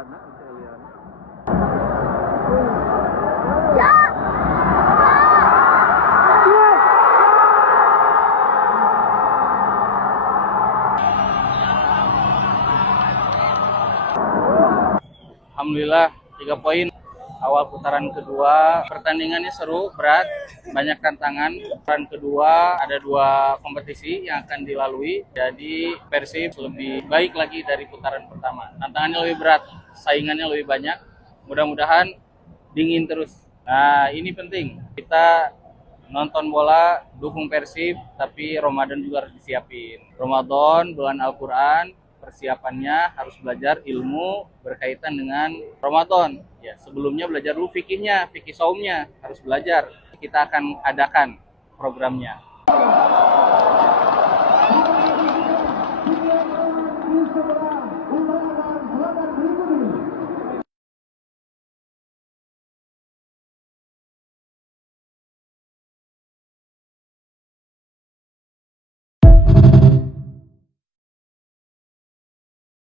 Eliana, Eliana. Alhamdulillah 3 poin. Awal putaran kedua pertandingannya seru, berat, banyak tantangan. Putaran kedua ada 2 kompetisi yang akan dilalui, jadi Persib lebih baik lagi dari putaran pertama. Tantangannya lebih berat, saingannya lebih banyak. Mudah-mudahan dingin terus. Nah, ini penting. Kita nonton bola, dukung Persib, tapi Ramadan juga harus disiapin. Ramadan, bulan Al-Quran, persiapannya harus belajar ilmu berkaitan dengan Ramadan. Ya, sebelumnya belajar dulu fikihnya, fikih saumnya, harus belajar. Kita akan adakan programnya.